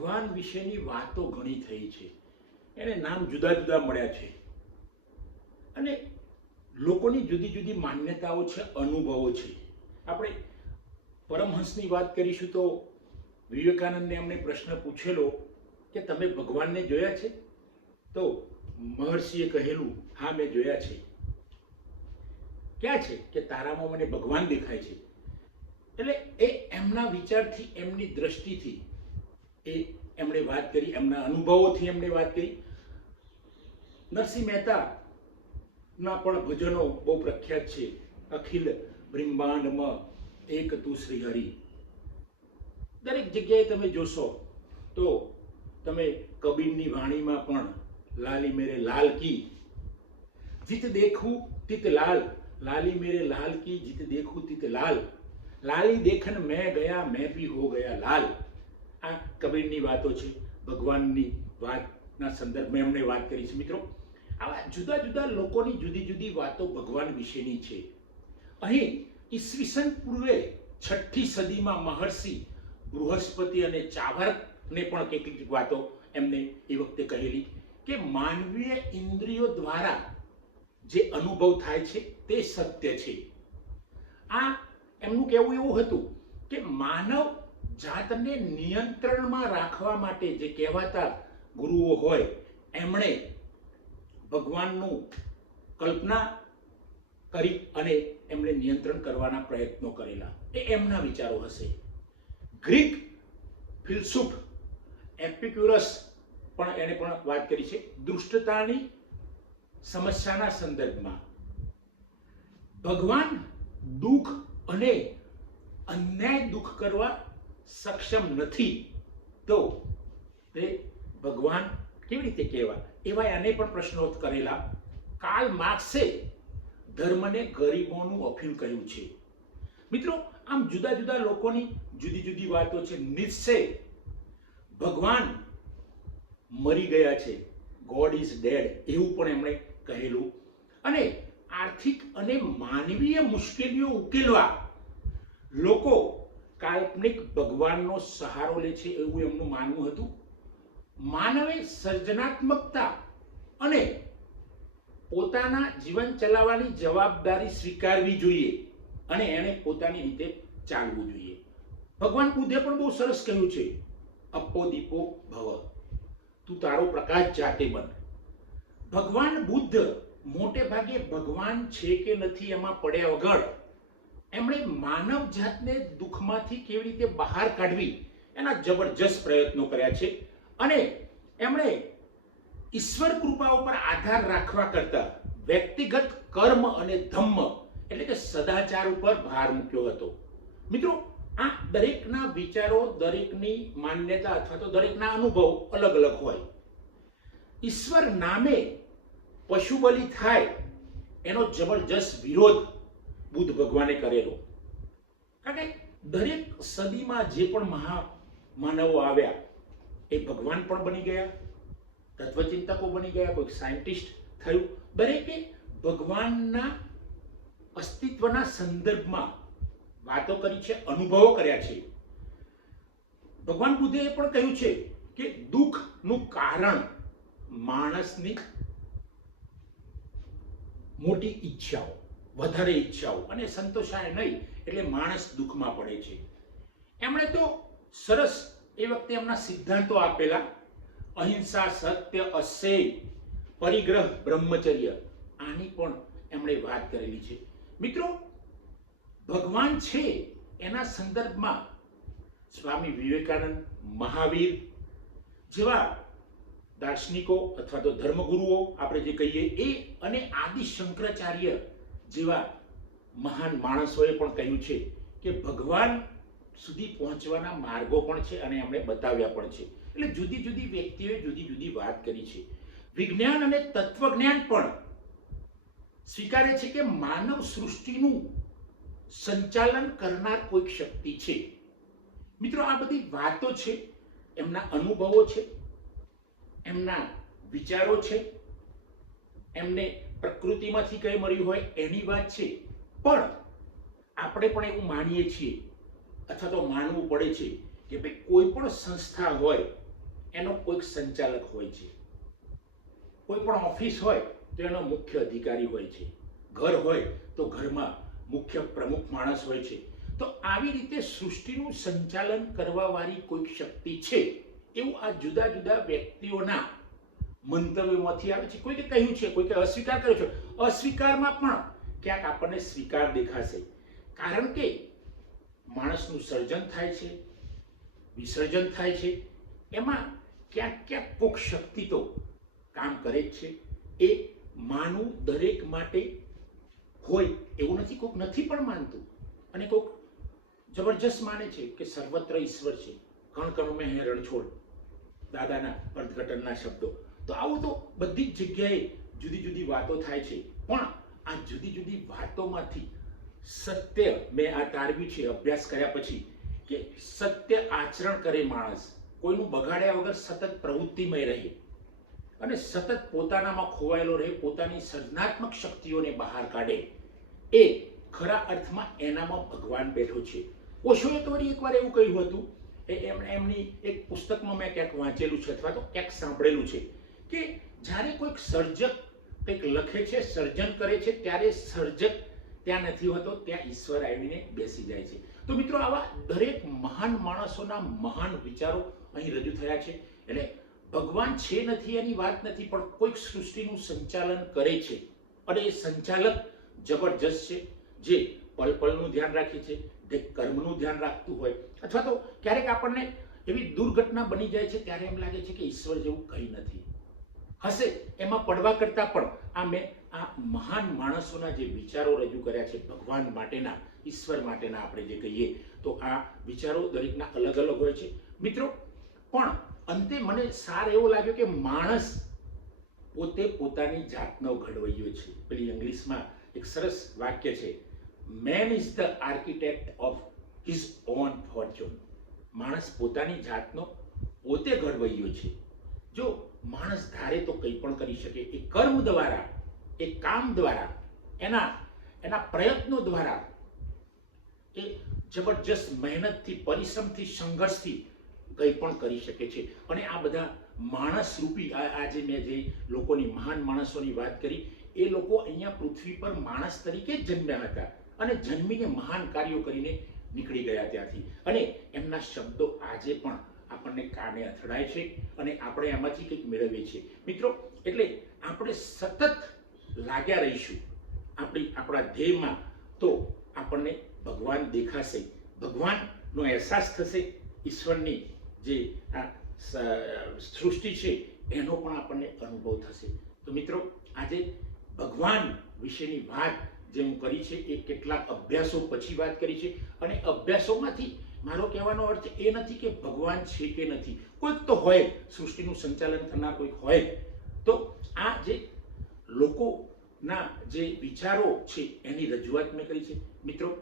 ભગવાન વિશેની વાતો ઘણી થઈ છે, એને નામ જુદા જુદા મળ્યા છે અને લોકોની જુદી જુદી માન્યતાઓ છે, અનુભવો છે. આપણે પરમહંસની વાત કરીશું તો વિવેકાનંદને એમણે પ્રશ્ન પૂછેલો કે તમે ભગવાનને જોયા છે? તો મહર્ષિએ કહેલું, હા મેં જોયા છે. ક્યાં છે? કે તારામાં મને ભગવાન દેખાય છે. એટલે એ એમના વિચારથી, એમની દ્રષ્ટિથી એ એમણે વાત કરી, એમના અનુભવોથી એમણે વાત કરી. નરસિંહ મહેતા ના પણ ભજનો બહુ પ્રખ્યાત છે. અખિલ બ્રહ્માંડમાં એક તું શ્રી હરિ. દરેક જગ્યાએ તમે જોશો તો તમે કબીરની વાણીમાં પણ લાલી મેરે લાલ કી જીત દેખું તિત લાલ, લાલી મેરે લાલ કી જીત દેખું તિત લાલ, લાલી દેખન મેં ગયા મેં ભી હો ગયા લાલ. આ કબીરની વાતો છે, ભગવાનની વાતના સંદર્ભમાં એમણે વાત કરી છે. મિત્રો, આવા જુદા જુદા લોકોની જુદી જુદી વાતો ભગવાન વિશેની છે. અહીં ઈસવીસન પૂર્વે 6ઠી સદીમાં મહર્ષિ બૃહસ્પતિ અને ચાણક્યને પણ કેટલીક વાતો એમને એ વખતે કહેલી કે માનવીય ઇન્દ્રિયો દ્વારા જે અનુભવ થાય છે તે સત્ય છે. આ એમનું કહેવું એવું હતું કે માનવ જાતને નિયંત્રણમાં રાખવા માટે જે કહેવાતા ગુરુઓ હોય એમણે ભગવાનનું કલ્પના કરી અને એમણે નિયંત્રણ કરવાના પ્રયત્નો કરેલા. એ એમના વિચારો હશે. ગ્રીક ફિલસૂફ એપિક્યુરસ પણ એને પણ વાત કરી છે દૃષ્ટતાની સમસ્યાના સંદર્ભમાં. ભગવાન દુઃખ અને અન્યાય દુઃખ કરવા સક્ષમ નથી, તો તે ભગવાન કેવી રીતે કહેવા? એવા એને પણ પ્રશ્નો કરેલા. કાર્લ માર્ક્સે ધર્મને ગરીબોનું અફીણ કહ્યું છે. મિત્રો, આમ જુદા જુદા લોકોની જુદી જુદી વાતો છે. નીત્સે ભગવાન મરી ગયા છે, ગોડ ઇઝ ડેડ, એવું પણ એમણે કહેલું. અને આર્થિક અને માનવીય મુશ્કેલીઓ ઉકેલવા લોકો કાલ્પનિક ભગવાનનો સહારો લે છે, એવું એમનું માનવું હતું. માનવે સર્જનાત્મકતા અને પોતાના જીવન ચલાવવાની જવાબદારી સ્વીકારવી જોઈએ અને એને પોતાની રીતે ચાલવું જોઈએ. ભગવાન બુદ્ધે પણ બહુ સરસ કહ્યું છે, અપ્પો દીપો ભવ, તું તારો પ્રકાશ જાતે બન. ભગવાન બુદ્ધ મોટે ભાગે ભગવાન છે કે નથી એમાં પડ્યા વગર એમણે માનવ જાતને દુઃખમાંથી કેવી રીતે બહાર કાઢવી એના જબરજસ્ત પ્રયત્નો કર્યા છે. અને એમણે ઈશ્વર કૃપા ઉપર આધાર રાખવા કરતા વ્યક્તિગત કર્મ અને ધમ્મ એટલે કે સદાચાર ઉપર ભાર મૂક્યો હતો. મિત્રો, આ દરેકના વિચારો, દરેકની માન્યતા અથવા તો દરેકના અનુભવ અલગ અલગ હોય. ઈશ્વર નામે પશુ બલિ થાય એનો જબરજસ્ત વિરોધ બુદ્ધ ભગવાને કરેલો. કારણ કે દરેક સદીમાં જે પણ માનવો આવ્યા એ ભગવાન પણ બની ગયા, તત્વચિંતકો બની ગયા, કોઈ સાયન્ટિસ્ટ થયું. દરેકે ભગવાનના અસ્તિત્વના સંદર્ભમાં વાતો કરી છે, અનુભવો કર્યા છે. ભગવાન બુદ્ધે એ પણ કહ્યું છે કે દુઃખનું કારણ માણસની મોટી ઈચ્છાઓ, વધારે ઈચ્છાઓ અને સંતોષાય નહીં એટલે માણસ દુઃખમાં પડે છે. એમણે તો સરસ એ વખતે એમના સિદ્ધાંતો આપેલા, અહિંસા, સત્ય, અસત્ય, પરિગ્રહ, બ્રહ્મચર્ય, આની પણ એમણે વાત કરેલી છે. મિત્રો, ભગવાન છે એના સંદર્ભમાં સ્વામી વિવેકાનંદ, મહાવીર જેવા દાર્શનિકો અથવા તો ધર્મગુરુઓ આપણે જે કહીએ એ, અને આદિ શંકરાચાર્ય જેવા મહાન માણસોએ પણ કહ્યું છે કે ભગવાન સુધી પહોંચવાના માર્ગો પણ છે અને એમણે બતાવ્યા પણ છે. એટલે જુદી જુદી વ્યક્તિઓએ જુદી જુદી વાત કરી છે. વિજ્ઞાન અને તત્વજ્ઞાન પણ સ્વીકારે છે કે માનવ સૃષ્ટિનું સંચાલન કરનાર કોઈક શક્તિ છે. મિત્રો, આ બધી વાતો છે, એમના અનુભવો છે, એમના વિચારો છે, એમને પ્રકૃતિમાંથી કઈ મળ્યું હોય એની વાત છે. પણ આપણે પણ એવું માનીએ છીએ અથવા તો માનવું પડે છે કે ભાઈ કોઈ પણ સંસ્થા હોય એનો કોઈક સંચાલક હોય છે, કોઈ પણ ઓફિસ હોય તો એનો મુખ્ય અધિકારી હોય છે, ઘર હોય તો ઘરમાં મુખ્ય પ્રમુખ માણસ હોય છે. તો આવી રીતે સૃષ્ટિનું સંચાલન કરવા વાળી કોઈક શક્તિ છે એવું આ જુદા જુદા વ્યક્તિઓના મંતવ્યોમાંથી આવે છે. કોઈકે કહ્યું છે, કોઈકે અસ્વીકાર કર્યો છે. અસ્વીકારમાં પણ ક્યાંક આપણને સ્વીકાર દેખાશે, કારણ કે માણસનું સર્જન થાય છે, વિસર્જન થાય છે, એમાં ક્યાંક ક્યાંક કોઈક શક્તિ તો કામ કરે જ છે. એ માનવું દરેક માટે હોય એવું નથી, કોઈક નથી પણ માનતું અને કોઈક જબરજસ્ત માને છે કે સર્વત્ર ઈશ્વર છે, કણ કણ મેં હે રણછોડ, દાદાના અર્થઘટનના શબ્દો. તો આવું તો બધી જ જગ્યાએ જુદી જુદી વાતો થાય છે, પણ આ જુદી જુદી વાતોમાંથી સત્ય મેં આ તારવ્યું છે અભ્યાસ કર્યા પછી કે સત્ય આચરણ કરે માણસ, કોઈનું બગાડ્યા વગર સતત પ્રવૃત્તિમય રહે અને સતત પોતાનામાં ખોવાયેલો રહે, પોતાની સર્જનાત્મક શક્તિઓને બહાર કાઢે, એ ખરા અર્થમાં એનામાં ભગવાન બેઠો છે. ઓશોએ તો એકવાર એવું કહ્યું હતું, એમની એક પુસ્તકમાં મેં ક્યાંક વાંચેલું છે અથવા તો ક્યાંક સાંભળેલું છે કે જ્યારે કોઈક સર્જક કંઈક લખે છે, સર્જન કરે છે, ત્યારે સર્જક ત્યાં નથી હોતો, ત્યાં ઈશ્વર આવીને બેસી જાય છે. તો મિત્રો, આવા દરેક મહાન માણસોના મહાન વિચારો અહીં રજૂ થયા છે. એટલે ભગવાન છે નથી એની વાત નથી, પણ કોઈક સૃષ્ટિનું સંચાલન કરે છે અને એ સંચાલક જબરજસ્ત છે, જે પલ પલનું ધ્યાન રાખે છે, જે કર્મનું ધ્યાન રાખતું હોય. અથવા તો ક્યારેક આપણને એવી દુર્ઘટના બની જાય છે ત્યારે એમ લાગે છે કે ઈશ્વર જેવું કંઈ નથી, હશે એમાં પડવા કરતાં પણ મેં આ મહાન માણસોના જે વિચારો રજૂ કર્યા છે ભગવાન માટેના, ઈશ્વર માટેના આપણે જે કહીએ, તો આ વિચારો દરેકના અલગ અલગ હોય છે મિત્રો. પણ અંતે મને સાર એવો લાગ્યો કે માણસ પોતે પોતાની જાતનો ઘડવૈયો છે. પેલી ઇંગ્લિશમાં એક સરસ વાક્ય છે, main is the architect of his own Fortune. માણસ પોતાની જાતનો પોતે ઘડવૈયો છે. જો માણસ ધારે તો કંઈ પણ કરી શકે. એ કર્મ દ્વારા, એ કામ દ્વારા, એના પ્રયત્નો દ્વારા, એ જબરજસ્ત મહેનતથી, પરિશ્રમથી, સંઘર્ષથી કંઈ પણ કરી શકે છે. અને આ બધા માણસ રૂપી આજે મેં જે લોકોની, મહાન માણસોની વાત કરી, એ લોકો અહીંયા પૃથ્વી પર માણસ તરીકે જ જન્મ્યા હતા અને જન્મીને મહાન કાર્યો કરીને નીકળી ગયા ત્યાંથી. અને એમના શબ્દો આજે પણ આપણને કાને અથડાય છે અને આપણે એમાંથી કંઈક મેળવીએ છીએ મિત્રો. એટલે આપણે સતત લાગ્યા રહીશું આપણા ધ્યેયમાં, તો આપણને ભગવાન દેખાશે, ભગવાનનો અહેસાસ થશે, ઈશ્વરની જે આ સૃષ્ટિ છે એનો પણ આપણને અનુભવ થશે. તો મિત્રો, આજે ભગવાન વિશેની વાત જે હું કરી છે એ કેટલાક અભ્યાસો પછી વાત કરી છે. અને અભ્યાસોમાંથી મારો કહેવાનો અર્થ એ નથી કે ભગવાન છે કે નથી, કોઈક તો હોય, સૃષ્ટિનું સંચાલન કરનાર કોઈક હોય. તો આ જે લોકોના જે વિચારો છે એની રજૂઆત મેં કરી છે મિત્રો.